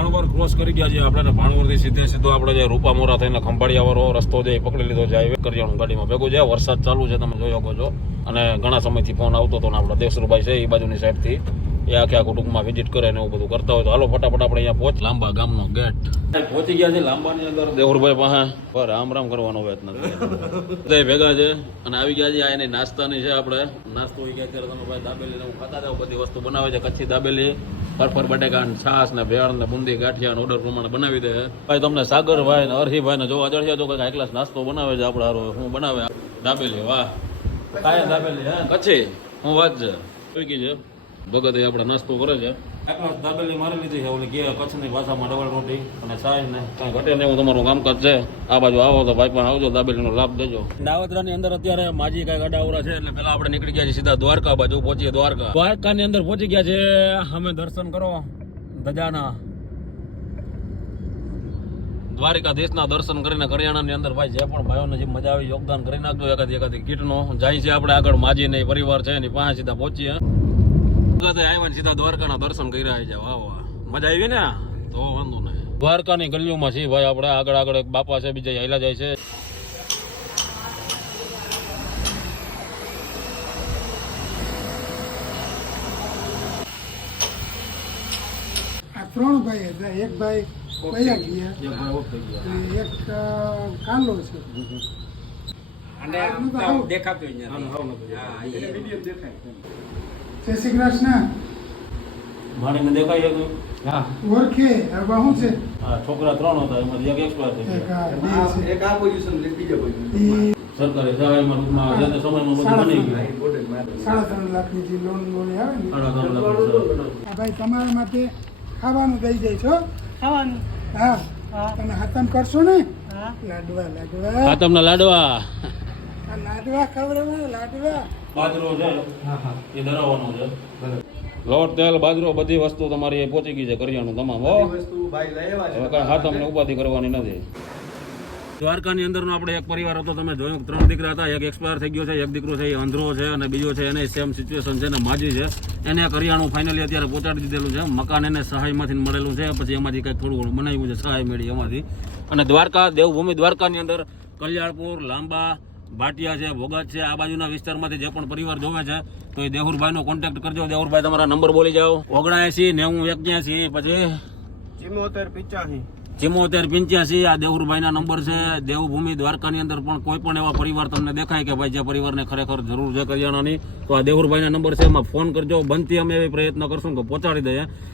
ભાણવર cross કરી ગયા છે. આપણે ભાણવરથી સીધે સીધો આપણે જે રૂપામોરા થઈને ખંભાળિયા વાળો રસ્તો જે પકડી લીધો છે હાઈવે કરિયાણું ગાડીમાં ભેગું છે. વરસાદ ચાલુ છે તમે જોઈ શકો છો. અને ઘણા સમયથી ફોન આવતો હતો ને આપણા દેશરૂભાઈ છે એ બાજુની સાઈડથી એ આખે આખું ટૂંકમાં વિઝિટ કરે ને એવું બધું કરતા હોય તો. હાલો ફટાફટ આપણે અહીંયા પહોંચ. લાંબા ગામનો ગેટ પહોંચી ગયા છે લાંબાની અંદર. દેવરભાઈ પાસે. પર રામ રામ કરવાનો પ્રયત્ન બધા ભેગા છે અને આવી ગયા છે. આ એની નાસ્તાની છે આપણે. નાસ્તો એ ક્યાંક તમે ભાઈ દાબેલી ને ખાતા જાવ બધી વસ્તુ બનાવે છે. કચ્છી દાબેલી. ફરફર બટેકા છાસ ને ભેળ ને બુંદી ગાંઠિયા ને ઓર્ડર પ્રમાણે બનાવી દે. ભાઈ તમને સાગરભાઈ ને અરહીભાઈ ને જોવા અજળિયા તો કંઈક એકલાસ નાસ્તો બનાવે છે આપણે હારો. હું બનાવે? દાબેલી વાહ. કાંઈ દાબેલી હા? કચ્છી હું વાત છે. ભગત એ આપણે નાસ્તો કરે છે. એકલાસ દાબેલી મારી લીધી છે, ઓલી કે કચ્છની ભાષામાં ડબલ રોટી અને છાશ ને કાંઈ ઘટે નહીં, હું તમારું કામકાજ છે. આ બાજુ આવો તો ભાઈ પણ આવજો, દાબેલીનો લાભ દેજો. દાવતરાની અંદર અત્યારે માજી કાંઈક અડાવરા છે, એટલે પેલા આપણે નીકળી ગયા છીએ સીધા દ્વારકા બાજુ, પહોંચીએ દ્વારકા. દ્વારકાની અંદર પહોંચી ગયા છે, અમે દર્શન કરો, ધજાના. દ્વારિકા દેશના દર્શન કરીને કરિયાણાની અંદર ભાઈ જે પણ ભાઈઓને જે મજા આવી, યોગદાન કરી નાખજો એકાદી એકાદી કીટનો. જાય છે આપણે આગળ માજી ને પરિવાર છે એની પાસે સીધા પહોંચીએ. આવ્યા સીધા દ્વારકાના દર્શન કરી રહ્યા છે વાહ વાહ. મજા આવી ને તો વાંધો નહીં. દ્વારકાની ગલીઓમાં છે ભાઈ આપણે આગળ આગળ એક બાપા છે બીજા હેલા જાય છે. ત્રણ ભાઈ હતા. એક ભાઈ ગયા. ગયા. એક કાલો છે. અને દેખાતું એ. જય શ્રી કૃષ્ણ. ભાણીને દેખાય છે હા. ઓળખે. આ શું છે? હા છોકરા ત્રણ હતા એમાંથી એક એક્સપાયર થઈ ગયા એક આ પોઝિશન લે બીજો પોઝિશન સરકારી સહાયમાં ટૂંકમાં જે તે સમયમાં બધું બની ગયું. સાડા ત્રણ લાખની જે લોન લોન આવે ને. સાડા ત્રણ લાખ ભાઈ તમારા માટે ખાવાનું દઈ જાય છો ખાવાનું? હા. હા. તમે હાથમ કરશો ને? હા. લાડવા લાડવા. ખાતમના લાડવા. લાડવા ખબર લાડવા. બાજરો છે. એ ધરાવવાનો છે. લોટ તેલ બાજરો બધી વસ્તુ તમારી પહોંચી ગઈ છે કરિયાણું તમામ હો. હવે કાંઈ હાથ અમને ઉપાધિ કરવાની નથી. દ્વારકાની અંદરનો આપણે એક પરિવાર હતો તમે જોયું ત્રણ દીકરા હતા એક એક્સપાયર થઈ ગયો છે એક દીકરો છે એ અંધરો છે અને બીજો છે એને સેમ સિચ્યુએશન છે ને માજી છે. એને કરિયાણું ફાઇનલી અત્યારે પહોંચાડી દીધેલું છે. મકાન એને સહાયમાંથી મળેલું છે. પછી એમાંથી કંઈક થોડું ઘણું બનાવ્યું છે સહાય મળી એમાંથી. અને દ્વારકા દેવભૂમિ દ્વારકાની અંદર કલ્યાણપુર લાંબા ભાટિયા છે ભોગત છે આ બાજુના વિસ્તારમાંથી જે પણ પરિવાર જોવે છે તો એ દેહુરભાઈનો કોન્ટેક્ટ કરજો. દેહુરભાઈ તમારા નંબર બોલી જાઓ. ઓગણએસી નેવું એક્યાસી પછી ચિમોતેર પિચ્યાસી. ચિમોતેર પંચ્યાસી આ દેવુરભાઈના નંબર છે. દેવભૂમિ દ્વારકાની અંદર પણ કોઈ પણ એવા પરિવાર તમને દેખાય કે ભાઈ જે પરિવારને ખરેખર જરૂર છે કરિયાણાની તો આ દેવુરભાઈના નંબર છે. એમાં ફોન કરજો. બનતી અમે એવી પ્રયત્ન કરશું કે પહોંચાડી દઈએ.